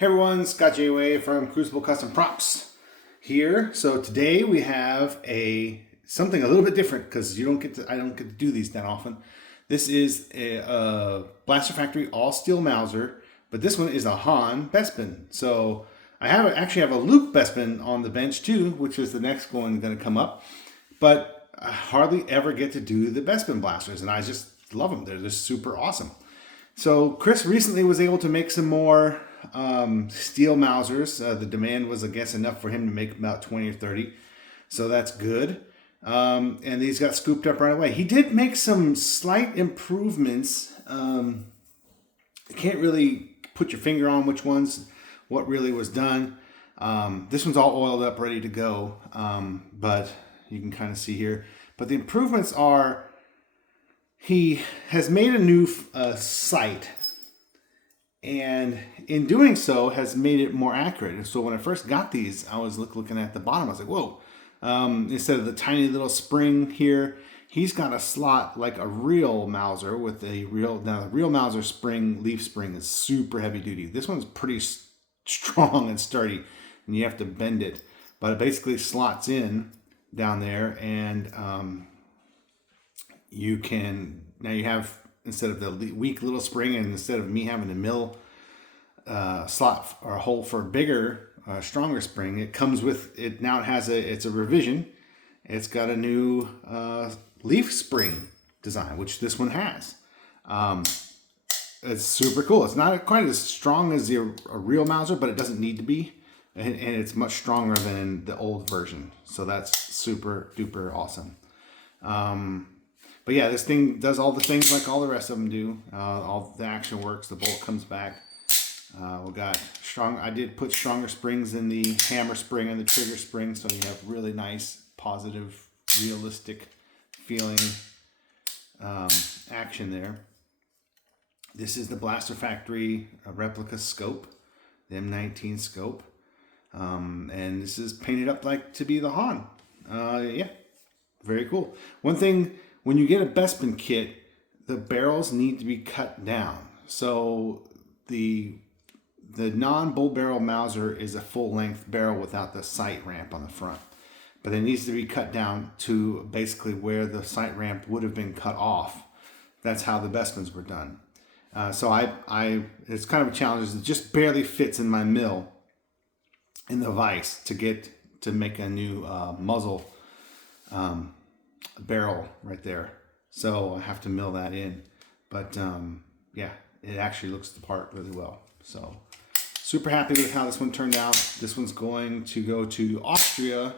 Hey everyone, Scott J. from Crucible Custom Props here. So today we have something a little bit different because I don't get to do these that often. This is a Blaster Factory all steel Mauser, but this one is a Han Bespin. So I actually have a Luke Bespin on the bench too, which is the next one going to come up. But I hardly ever get to do the Bespin blasters, and I just love them. They're just super awesome. So Chris recently was able to make some more steel Mausers. The demand was, I guess, enough for him to make about 20 or 30. So that's good. And these got scooped up right away. He did make some slight improvements. You can't really put your finger on what really was done. This one's all oiled up, ready to go. But you can kind of see here. But the improvements are, he has made a new sight, and in doing so has made it more accurate. So when I first got these, I was looking at the bottom. I was like, whoa. Instead of the tiny little spring here, he's got a slot like a real Mauser with the real Mauser spring, leaf spring, is super heavy duty. This one's pretty strong and sturdy, and you have to bend it. But it basically slots in down there, and you have, instead of the weak little spring, and instead of me having to mill slot or a hole for a bigger, stronger spring, it comes with it. Now it's a revision. It's got a new leaf spring design, which this one has. It's super cool. It's not quite as strong as a real Mauser, but it doesn't need to be, and it's much stronger than the old version. So that's super duper awesome. But yeah, this thing does all the things like all the rest of them do. All the action works. The bolt comes back. We got strong. I did put stronger springs in the hammer spring and the trigger spring, so you have really nice, positive, realistic feeling action there. This is the Blaster Factory Replica scope, the M19 scope, and this is painted up like to be the Han. Yeah, very cool. One thing. When you get a Bespin kit, the barrels need to be cut down. So the non-bull barrel Mauser is a full-length barrel without the sight ramp on the front. But it needs to be cut down to basically where the sight ramp would have been cut off. That's how the Bespins were done. So it's kind of a challenge. It just barely fits in my mill in the vise to make a new muzzle barrel right there, so I have to mill that in, but yeah, it actually looks the part really well. So super happy with how this one turned out. This one's going to go to Austria.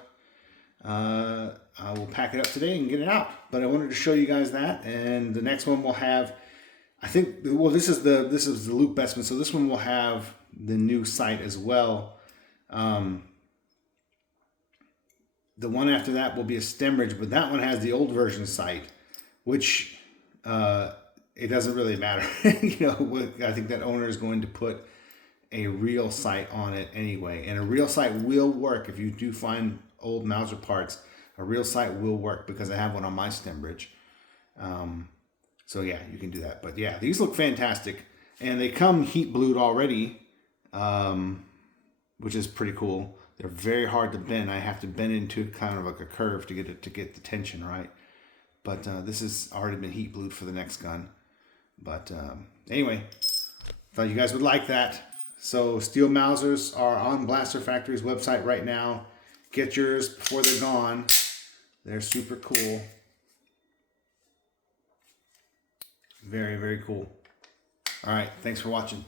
I will pack it up today and get it out, but I wanted to show you guys that. And the next one will have, I think, well, this is the Luke Bespin, so this one will have the new sight as well. The one after that will be a Stemridge, but that one has the old version sight, which it doesn't really matter. I think that owner is going to put a real sight on it anyway, and a real sight will work. If you do find old Mauser parts, a real sight will work because I have one on my Stemridge. So yeah, you can do that. But yeah, these look fantastic, and they come heat blued already, which is pretty cool. They're very hard to bend. I have to bend into kind of like a curve to get the tension right. But this has already been heat blued for the next gun. But anyway, thought you guys would like that. So steel Mausers are on Blaster Factory's website right now. Get yours before they're gone. They're super cool. Very, very cool. All right, thanks for watching.